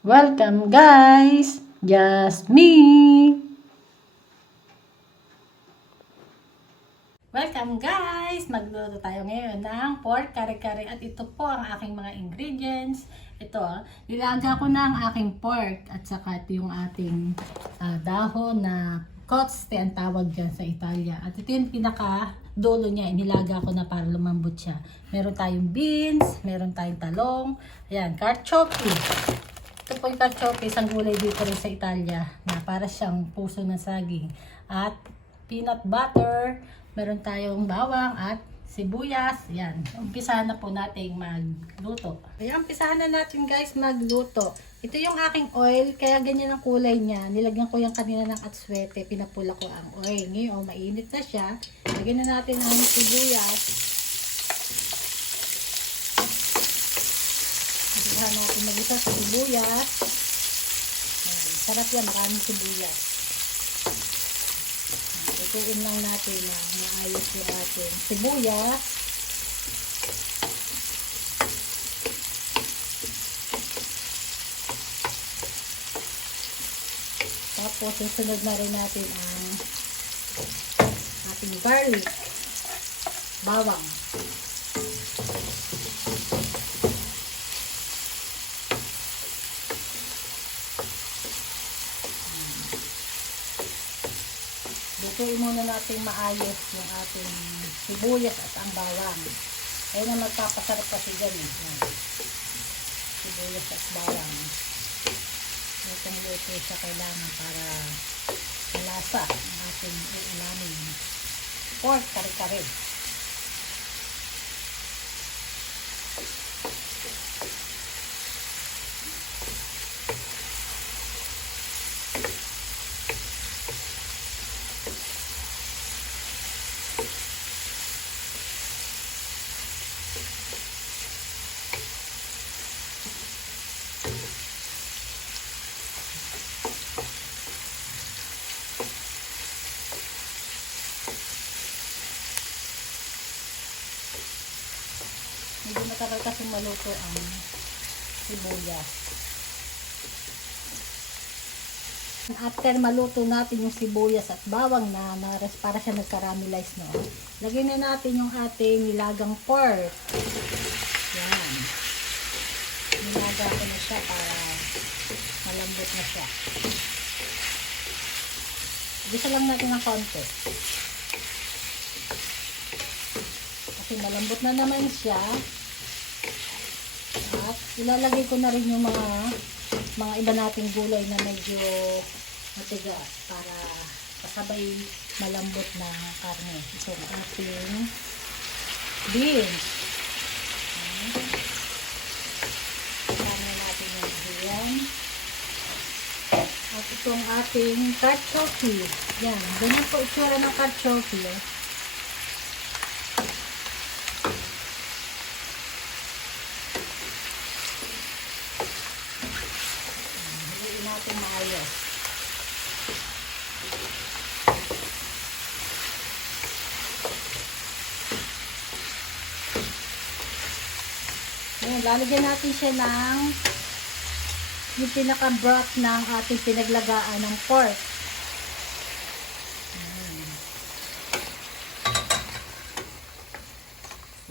Welcome guys! Just me! Welcome guys! Magluluto tayo ngayon ng pork kare-kare at ito po ang aking mga ingredients. Ito, nilaga ko na ang aking pork at saka ito yung ating dahon na kotste ang tawag dyan sa Italia. At ito yung pinaka dulo niya, inilaga ko na para lumambot siya. Meron tayong beans, meron tayong talong, ayan, carciofi. Ito po yung carciofi, isang gulay dito rin sa Italia na para siyang puso ng saging. At peanut butter, meron tayong bawang at sibuyas. Yan, umpisahan na po natin magluto. Ayan, umpisahan na natin guys magluto. Ito yung aking oil, kaya ganyan ang kulay niya. Nilagyan ko yung kanina ng atswete, pinapula ko ang oil. Ngayon, mainit na siya. Lagyan na natin ang sibuyas. Umpisahan natin mag-isa sa sibuyas. Ayan, sarap yan, maraming sibuyas. Lutuin lang natin na maayos yung ating sibuyas. Tapos susunod na rin natin ang ating garlic, bawang. Lutuin muna natin maayos yung ating sibuyas at ang bawang. Ayun na magpapasarap kasi dyan eh. Sibuyas at bawang. Lutong luto siya kailangan para malasa ang ating uulamin. Pork kare-kare. Medyo matagal kasi maluto ang sibuyas. After maluto natin yung sibuyas at bawang na para siya nag-caramelize, no? Lagyan na natin yung ating nilagang pork. Yan. Nilaga ko na siya para malambot na siya. Gisa lang natin ng konti. Kasi malambot na naman siya. At ilalagay ko na rin yung mga iba nating gulay na medyo matigas para kasabay malambot na karne. Ito ang ating beans. Karne natin yung ayan. At itong ating carciofi. Yan. Ganyan po itsura ng carciofi. Natin maayos. Ayan, lalagyan natin siya ng yung pinaka-broth ng ating pinaglagaan ng pork.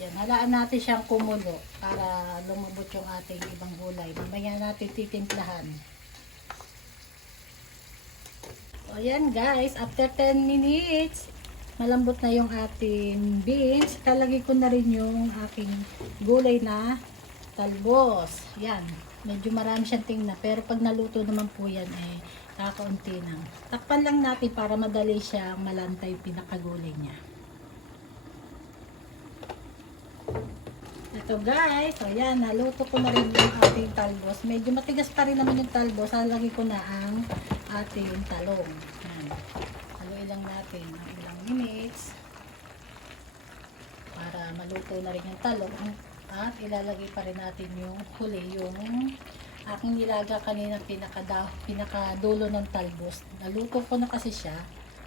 Yan, halaan natin siyang kumulo para lumabot yung ating ibang gulay. Mamaya natin titimplahan. O yan guys, after 10 minutes, malambot na yung ating beans. Kalagay ko na rin yung aking gulay na talbos. Yan, medyo marami siyang tingnan. Pero pag naluto naman po yan, kakaunti lang. Takpan lang natin para madali siyang malantay yung pinakagulay niya. Ito guys, so yan, naluto ko na rin yung ating talbos. Medyo matigas pa rin naman yung talbos. Halagay ko na ang ating talong. Yan. Haluin lang natin ng ilang minutes para maluto na rin yung talong. At ilalagay pa rin natin yung huli, yung aking nilaga kanina pinakadulo ng talbos. Naluto ko na kasi siya,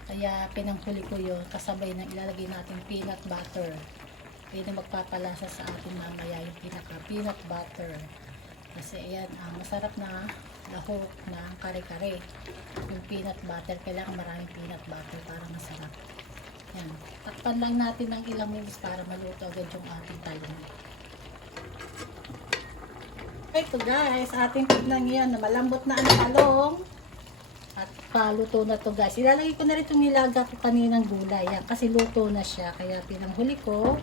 kaya pinanghuli ko yun kasabay ng ilalagay natin peanut butter. Yun ang magpapalasa sa atin mamaya, yung pinaka peanut butter. Kasi ayan, masarap na lahok ng kare-kare. Yung peanut butter, kailangan maraming peanut butter para masarap. Yan. Takpan lang natin ng ilang minutes para maluto agad yung ating talong. Ito guys, ating tignan yan na malambot na ang talong. At paluto na to guys. Ilalagay ko na rin itong nilaga ko kaninang gulay. Yan, kasi luto na siya. Kaya pinanghuli ko.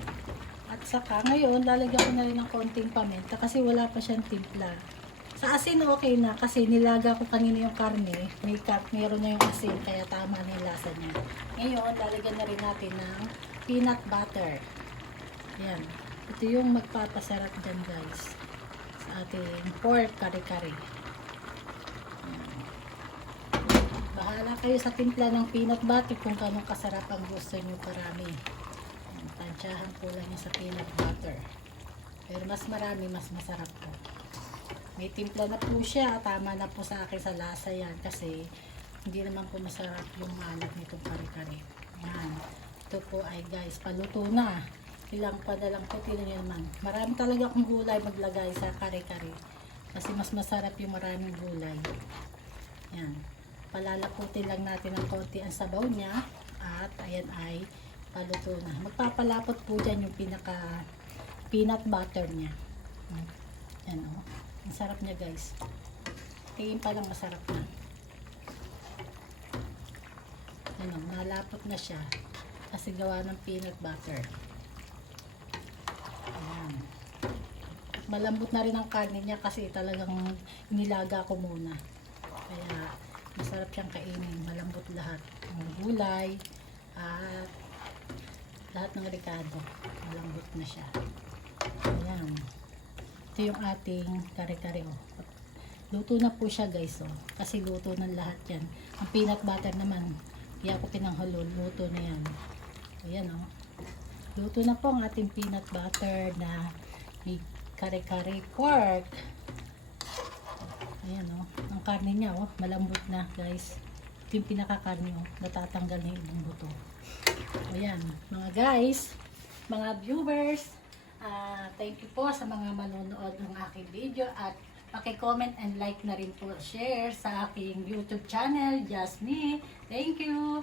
At saka ngayon, lalagyan ko na rin ng konting paminta kasi wala pa siyang timpla. Sa asin okay na kasi nilaga ko kanina yung karne. Meron na yung asin kaya tama na yung lasa niya. Ngayon, lalagyan na rin natin ng peanut butter. Yan. Ito yung magpapasarap dyan guys. Sa ating pork kare-kare. Bahala kayo sa timpla ng peanut butter kung kanong kasarap ang gusto nyo parami. Tansyahan ko lang yung sa peanut butter. Pero mas marami, mas masarap po. May timpla na po siya. Tama na po sa akin sa lasa yan. Kasi hindi naman po masarap yung malat nitong kare-kare. Yan. Ito po ay guys, paluto na. Ilang pa na lang po. Tignan nyo naman. Marami talaga akong gulay maglagay sa kare-kare. Kasi mas masarap yung maraming gulay. Yan. Palalaputin lang natin ng konti ang sabaw niya. At ayan ay paluto na. Magpapalapot po dyan yung pinaka peanut butter niya. Yan o. Ang sarap niya guys. Tingin pa lang masarap na. Yan o. Nalapot na siya. Kasi gawa ng peanut butter. Ayan. Malambot na rin ang karne niya kasi talagang nilaga ko muna. Kaya masarap siyang kainin. Malambot lahat. Ang gulay. At lahat ng ricado. Malambot na siya. Ayan. Ito yung ating kare-kare. Oh. Luto na po siya guys. Oh. Kasi luto ng lahat yan. Ang peanut butter naman. Kaya ko pinanghalo. Luto na yan. Ayan o. Oh. Luto na po ang ating peanut butter na may kare-kare pork. Ayan o. Oh. Ang karne niya oh. Malambot na guys. Ito yung pinakakarne oh. Natatanggal na yung buto. Ayan. Mga guys. Mga viewers. Thank you po sa mga manonood ng aking video at paki-comment and like na rin po, share sa aking YouTube channel, Just Me. Thank you!